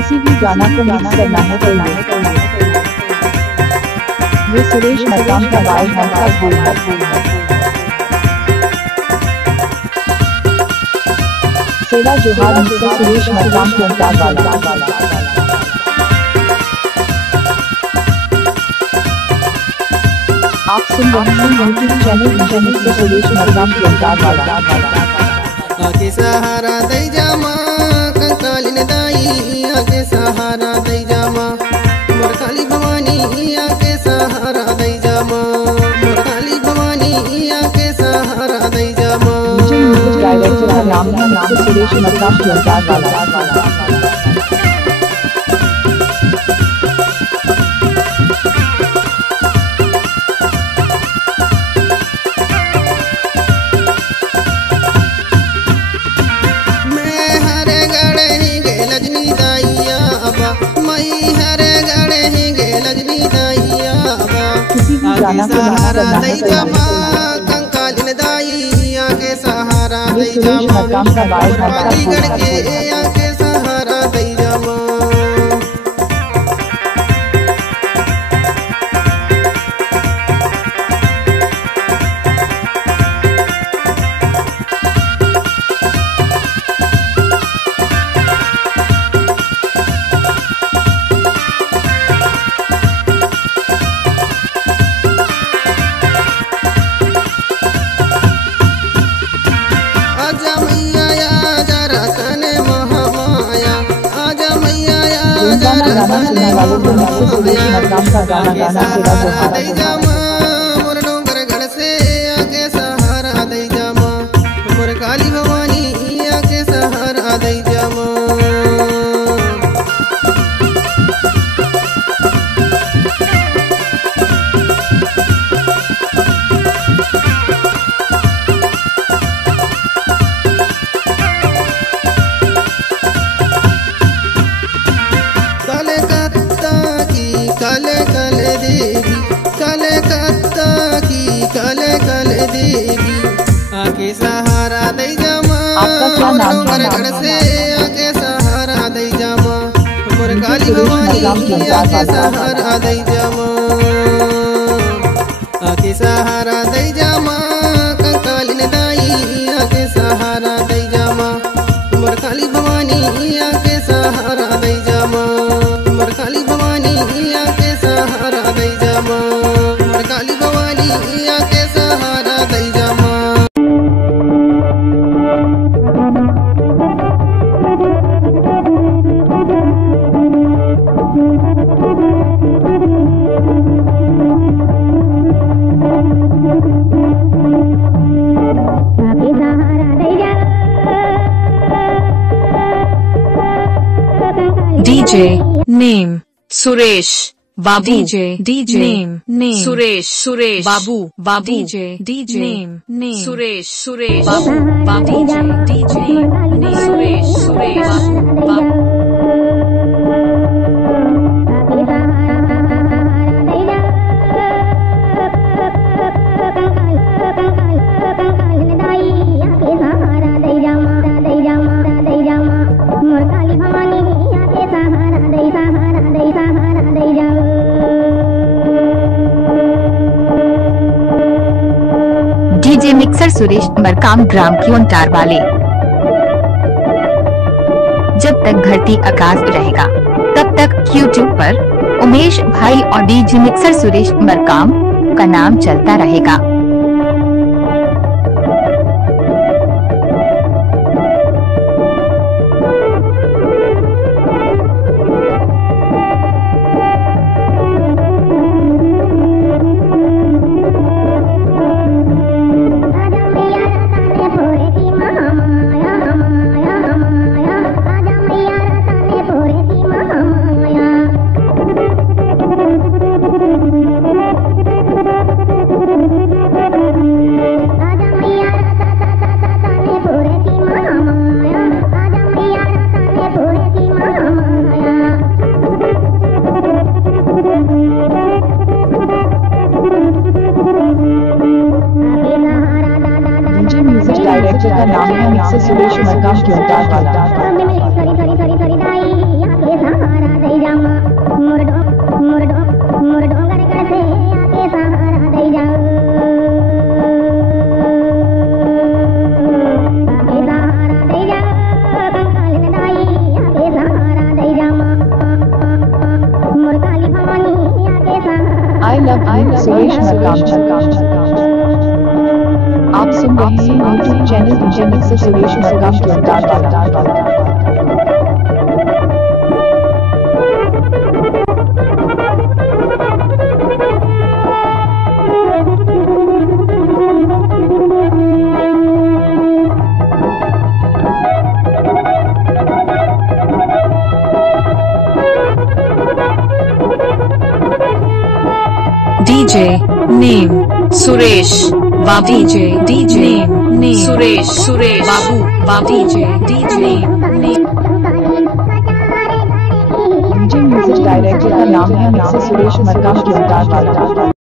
किसी भी गाना को मिक्स करना है तो ये सुरेश मरकाम का गायक का भूल है। सेवा जोहार मिस्टर सुरेश मरकाम वाला। आप सुन रहे हैं यूट्यूब चैनल से सुरेश मरकाम वाला। आगे सहारा दई जामा कंकालिन दाई, आगे सहारा दई जामा मोर काली भवानी, आगे सहारा दई जामा मोर काली भवानी, आगे सहारा दई जामा। डायरेक्टर का नाम है सुरेश मरकाम वाला। आगे सहारा दई जामा कंकालिन दाई, आगे सहारा दई जामा बालीगढ़ के, आगे सहारा दई जामा। सहारा दई जामा मोर डोंगरगढ़ से, आगे सहारा दई जामा मोर काली भवानी, आगे सहारा दई जामा। देवी आगे सहारा दई जामा डोंगरगढ़ से, आगे सहारा दई जामा मोर काली भवानी, आगे सहारा दई जामा। आगे सहारा दई जामा कंकालिन दाई, आगे सहारा दई जामा मोर काली भवानी, आगे सहारा दई जामा मोर काली भवानी, आगे सहारा दई जामा मोर काली भवानी, आगे सहारा दई Jama. DJ name Suresh Babu, DJ name Suresh Babu DJ name Suresh Babu DJ name Suresh Babu। DJ mixer Suresh Markam ग्राम क्योंटार वाले। जब तक धरती आकाश रहेगा तब तक यूट्यूब पर उमेश भाई और डीजे मिक्सर सुरेश मरकाम का नाम चलता रहेगा। डायरेक्टर का नाम है सुरेश मरकाम वाला। सुरेश मरकाम। आप सुन रहे हैं YouTube channel DJ mixer Suresh Markam की आवाज। DJ name Suresh Babu DJ name Suresh Babu DJ name DJ music director का नाम है मिक्सर सुरेश मरकाम की आवाज।